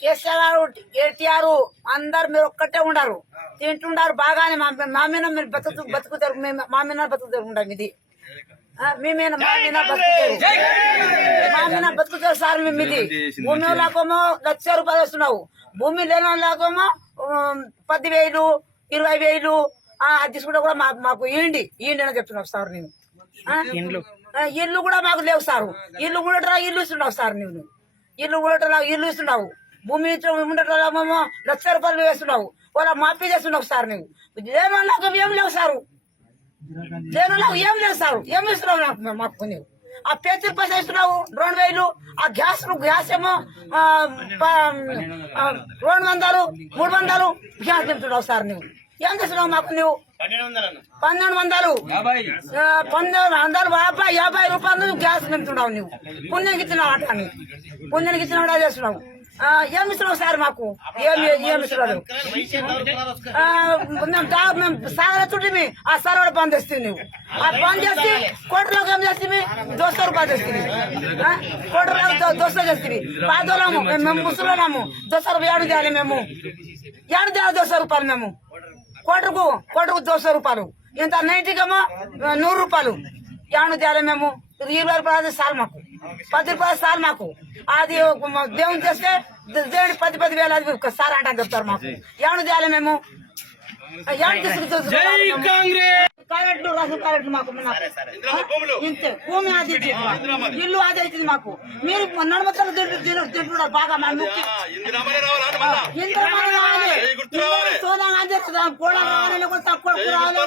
కేసీఆర్ కేటీఆర్ అందరు మీరు ఒక్కటే ఉండరు. తింటుండారు బాగానే. మా మీద మీరు బతుకు బతుకుతారు మేము మా మీద బతుకుతారు ఉంటాం ఇది ఆ, మీ మీద బతుకుతారు మా మీద బతుకుతారు సార్ మేము ఇది భూమి వాళ్ళకేమో లక్ష రూపాయలు వస్తున్నావు. భూమి లేని ఉమ్, పది వేలు ఇరవై వేలు ఆ, అది తీసుకుంటే కూడా మాకు ఇవ్వండి ఇవ్వండి అని చెప్తున్నావు సార్ నేను. ఆ? ఆ, ఇల్లు కూడా మాకు లేవు సారు. ఇల్లు కూడా ఇల్లు ఇస్తున్నావు సార్ నువ్వు ఇల్లు కూడా ఇల్లు ఇస్తున్నావు. భూమి ఉండటమేమో లక్ష రూపాయలు వేస్తున్నావు. వాళ్ళ మాఫీ చేస్తున్నావు సార్ నువ్వు దేనివల్ల ఏం లేవు సారు. దేనివల్ల ఏం లేవు సారు. ఏం ఇస్తున్నావు నాకు మాకు నువ్వు ఆ పేచర్ పైసలు ఇస్తున్నావు రెండు వేలు ఆ గ్యాస్ గ్యాస్ ఏమో రెండు వందలు మూడు వందలు గ్యాస్ తింటున్నావు సార్ నువ్వు ఏం చేస్తున్నావు మాకు నువ్వు పన్నెండు వందలు పన్నెండు వందలు. యాభై. యాభై రూపాయలు గ్యాస్ నింపుతున్నావు నువ్వు పుణ్యానికి ఇచ్చినావు అట్లా అలా చేస్తున్నావు ఆ, ఏమి ఇస్తున్నావు సార్ మాకు? ఏమి ఏమి ఇస్తున్నావు? ఆ, మేము దా- మేము సాగరచుంటే ఆ సార్ కూడా బంద్ చేస్తుంది నువ్వు ఆ బంద్ చేసి కోటలోకి ఏం చేస్తుంది దోస్త రూపాయలు చేస్తుంది కోటలోకి దోస్త చేస్తుంది పాదోళము మేము ముసలోళ్ళము. దోస్త రూపాయలు ఏడు చేయాలి మేము. ఏడు చేయాలి దోస్త రూపాయలు మేము. కోటకు కోటకు దోశ రూపాయలు. ఇంత నైట్కేమో నూరు రూపాయలు. యాను తేలే మేము. ఇరవై రూపాయలు సార్ మాకు. పది రూపాయలు సార్ మాకు అది దేవుని చేస్తే దేవుని పది పది వేలు సార్ అంటే చెప్తారు మాకు యాను తేలే మేము కారెట్లు రాసిన కారెట్లు మాకు. ఇంతే భూమి అది. ఇల్లు అది అవుతుంది మాకు మీరు నడమతలు తింటున్నారు బాగా మా. ఇంద్రమణి సోదా రావాలి. కూడా రావాలి. లేకపోతే తక్కువ రావాలి.